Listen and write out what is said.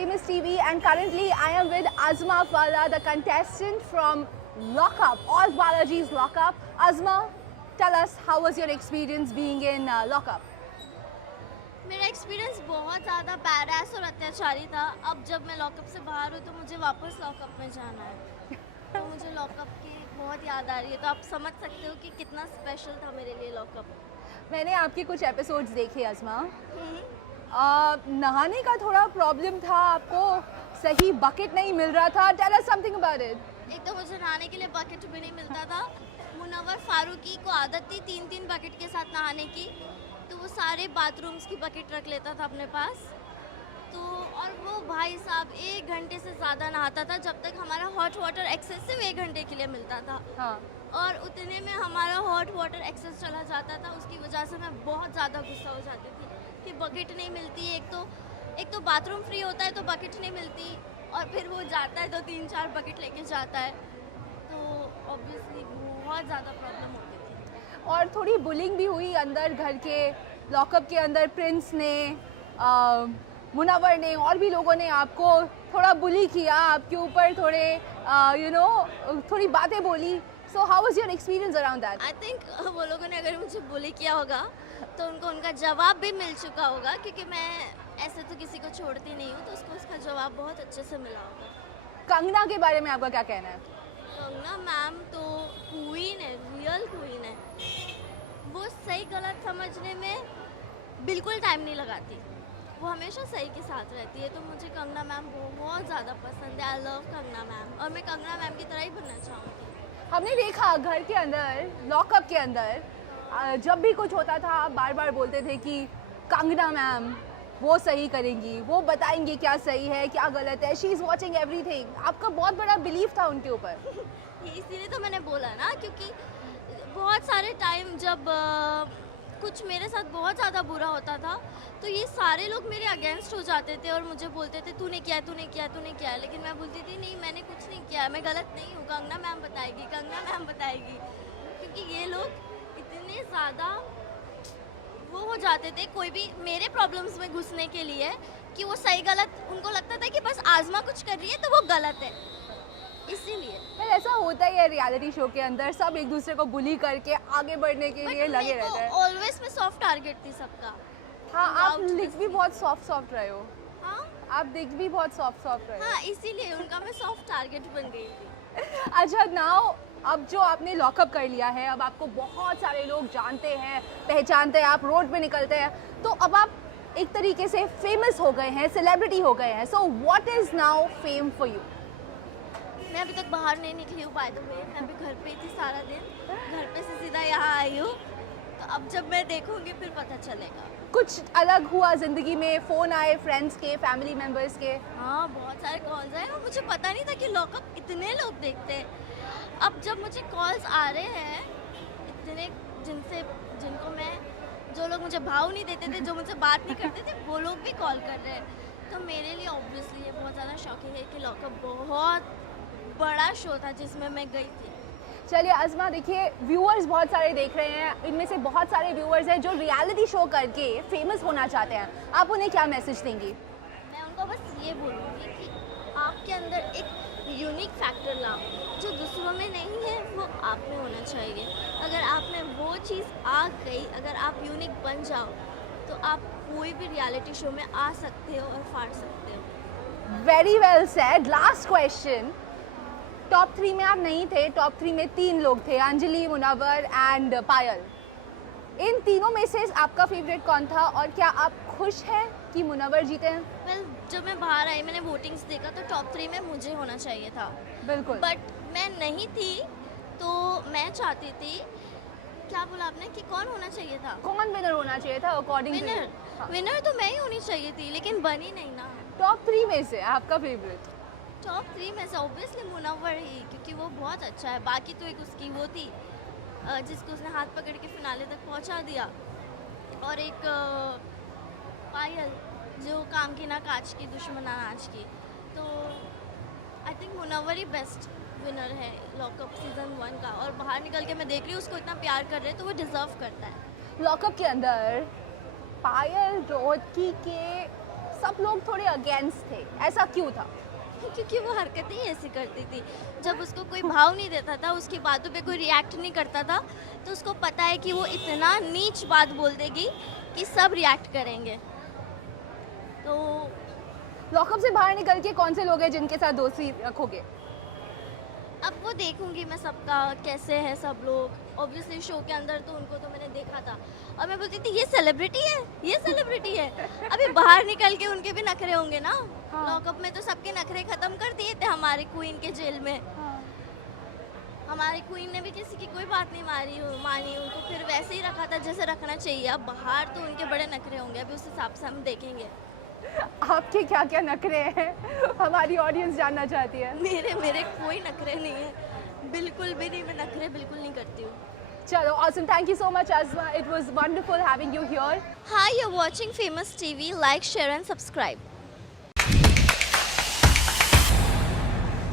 Famous TV, and currently I am with Azma Fala, the contestant from Lockup, all Balaji's Lockup. Azma, tell us, how was your experience being in Lockup? मेरा experience बहुत ज़्यादा बैरास और अत्याचारी था। अब जब मैं लॉकअप से बाहर हूँ तो मुझे वापस लॉकअप में जाना है। तो मुझे लॉकअप की बहुत याद आ रही है, तो आप समझ सकते हो कि कितना स्पेशल था मेरे लिए लॉकअप। मैंने आपके कुछ एपिसोड्स देखे अज़मा। नहाने का थोड़ा प्रॉब्लम था आपको, सही बकेट नहीं मिल रहा था। Tell us something about it. एक तो मुझे नहाने के लिए बकेट भी नहीं मिलता था। मुनव्वर फारूकी को आदत थी 3-3 बकेट के साथ नहाने की, तो वो सारे बाथरूम्स की बकेट रख लेता था अपने पास। तो और वो भाई साहब 1 घंटे से ज़्यादा नहाता था, जब तक हमारा हॉट वाटर एक्सेसिव 1 घंटे के लिए मिलता था। हाँ। और उतने में हमारा हॉट वाटर एक्सेस चला जाता था। उसकी वजह से मैं बहुत ज़्यादा गुस्सा हो जाती थी कि बकेट नहीं मिलती। एक तो बाथरूम फ्री होता है तो बकेट नहीं मिलती, और फिर वो जाता है तो 3-4 बकेट लेके जाता है, तो ऑब्वियसली बहुत ज़्यादा प्रॉब्लम होती थी। और थोड़ी बुलिंग भी हुई अंदर घर के लॉकअप के अंदर। प्रिंस ने, मुनव्वर ने और भी लोगों ने आपको थोड़ा बुली किया, आपके ऊपर थोड़े थोड़ी बातें बोली। So how was your experience around that? I think वो लोगों ने अगर मुझे बुली किया होगा तो उनको उनका जवाब भी मिल चुका होगा, क्योंकि मैं ऐसे तो किसी को छोड़ती नहीं हूँ, तो उसको उसका जवाब बहुत अच्छे से मिला होगा। कंगना के बारे में आपका क्या कहना है? कंगना मैम तो क्वीन है, रियल क्वीन है। वो सही गलत समझने में बिल्कुल टाइम नहीं लगाती, वो हमेशा सही के साथ रहती है। तो मुझे कंगना मैम बहुत ज़्यादा पसंद है। आई लव कंगना मैम, और मैं कंगना मैम की तरह ही बनना चाहूँगी। हमने देखा घर के अंदर, लॉकअप के अंदर, जब भी कुछ होता था आप बार बार बोलते थे कि कंगना मैम वो सही करेंगी, वो बताएंगी क्या सही है क्या गलत है, शी इज़ वॉचिंग एवरीथिंग। आपका बहुत बड़ा बिलीव था उनके ऊपर। इसीलिए तो मैंने बोला ना, क्योंकि बहुत सारे टाइम जब कुछ मेरे साथ बहुत ज़्यादा बुरा होता था तो ये सारे लोग मेरे अगेंस्ट हो जाते थे और मुझे बोलते थे तूने किया है, तूने किया है, तूने किया है। लेकिन मैं बोलती थी नहीं, मैंने कुछ नहीं किया है, मैं गलत नहीं हूँ, कंगना मैम बताएगी, कंगना मैम बताएगी। क्योंकि ये लोग इतने ज़्यादा वो हो जाते थे कोई भी मेरे प्रॉब्लम्स में घुसने के लिए, कि वो सही गलत उनको लगता था कि बस आज़मा कुछ कर रही है तो वो गलत है, इसीलिए। पर ऐसा होता ही है रियलिटी शो के अंदर, सब एक दूसरे को बुली करके आगे बढ़ने के लिए लगे रहते हैं। ऑलवेज मैं सॉफ्ट टारगेट थी सबका। हाँ, आप लिख भी बहुत सॉफ्ट रहे हो। हाँ, आप दिख भी बहुत सॉफ्ट रहे हो। हाँ, इसीलिए उनका मैं सॉफ्ट टारगेट बन गई थी। अच्छा, नाउ अब जो आपने लॉकअप कर लिया है, अब आपको बहुत सारे लोग जानते हैं, पहचानते हैं, आप रोड पे निकलते हैं, तो अब आप एक तरीके से फेमस हो गए हैं, सेलिब्रिटी हो गए हैं। So what is now fame for you? मैं अभी तक बाहर नहीं निकली हूँ, बाय द वे। मैं अभी घर पे ही थी सारा दिन, घर पे से सीधा यहाँ आई हूँ। तो अब जब मैं देखूँगी फिर पता चलेगा। कुछ अलग हुआ ज़िंदगी में? फ़ोन आए फ्रेंड्स के, फैमिली मेम्बर्स के? हाँ, बहुत सारे कॉल्स आए और मुझे पता नहीं था कि लॉकअप इतने लोग देखते हैं। अब जब मुझे कॉल्स आ रहे हैं इतने, जो लोग मुझे भाव नहीं देते थे, जो मुझसे बात नहीं करते थे, वो लोग भी कॉल कर रहे हैं, तो मेरे लिए ऑब्वियसली ये बहुत ज़्यादा शॉकिंग है कि लॉकअप बहुत बड़ा शो था जिसमें मैं गई थी। चलिए अज़मा, देखिए व्यूअर्स बहुत सारे देख रहे हैं, इनमें से बहुत सारे व्यूअर्स हैं जो रियलिटी शो करके फेमस होना चाहते हैं। आप उन्हें क्या मैसेज देंगी? मैं उनको बस ये बोलूँगी कि आपके अंदर एक यूनिक फैक्टर लाओ जो दूसरों में नहीं है, वो आप में होना चाहिए। अगर आप में वो चीज़ आ गई, अगर आप यूनिक बन जाओ, तो आप कोई भी रियलिटी शो में आ सकते हो और फाड़ सकते हो। Very well said. Last question, top 3 में आप नहीं थे, टॉप 3 में 3 लोग थे, अंजलि, मुनव्वर एंड पायल। इन तीनों में से आपका फेवरेट कौन था, और क्या आप खुश हैं कि मुनव्वर जीते हैं? वेल, जब मैं बाहर आई मैंने वोटिंग्स देखा तो टॉप 3 में मुझे होना चाहिए था। बिल्कुल। बट मैं नहीं थी, तो मैं चाहती थी, क्या बोला आपने कि कौन होना चाहिए था? कौन विनर होना चाहिए था अकॉर्डिंग टू? विनर विनर तो मैं ही होनी चाहिए थी, लेकिन बनी नहीं ना। टॉप 3 में से आपका फेवरेट? टॉप 3 में से ऑब्वियसली मुनव्वर ही, क्योंकि वो बहुत अच्छा है। बाकी तो एक उसकी वो थी जिसको उसने हाथ पकड़ के फिनाले तक पहुंचा दिया, और एक पायल जो काम की ना काज की, दुश्मना नाच की। तो आई थिंक मुनव्वर ही बेस्ट विनर है लॉकअप सीजन 1 का, और बाहर निकल के मैं देख रही हूँ उसको इतना प्यार कर रहे हैं, तो वो डिजर्व करता है। लॉकअप के अंदर पायल रोहतगी के सब लोग थोड़े अगेंस्ट थे, ऐसा क्यों था? क्योंकि वो हरकतें ही ऐसी करती थी। जब उसको कोई भाव नहीं देता था, उसकी बातों पे कोई रिएक्ट नहीं करता था, तो उसको पता है कि वो इतना नीच बात बोल देगी कि सब रिएक्ट करेंगे। तो लॉकअप से बाहर निकल के कौन से लोग हैं जिनके साथ दोस्ती रखोगे? अब वो देखूंगी मैं सबका कैसे है सब लोग। ऑब्वियसली शो के अंदर तो उनको तो मैंने देखा था और मैं बोलती थी ये सेलिब्रिटी है, ये सेलिब्रिटी है। अभी बाहर निकल के उनके भी नखरे होंगे ना। हाँ। लॉकअप में तो सबके नखरे खत्म कर दिए थे हमारी क्वीन के जेल में। हमारी क्वीन ने भी किसी की कोई बात नहीं मानी, उनको फिर वैसे ही रखा था जैसे रखना चाहिए। अब बाहर तो उनके बड़े नखरे होंगे, अभी उस हिसाब से हम देखेंगे। आपके क्या क्या नखरे हैं? हमारी ऑडियंस जानना चाहती है। मेरे कोई नखरे नहीं है, बिल्कुल भी नहीं। मैं नखरे बिल्कुल नहीं करती हूँ। चलो awesome, thank you so much Azma, it was wonderful having you here. Hi, you're watching Famous TV. Like, share and subscribe.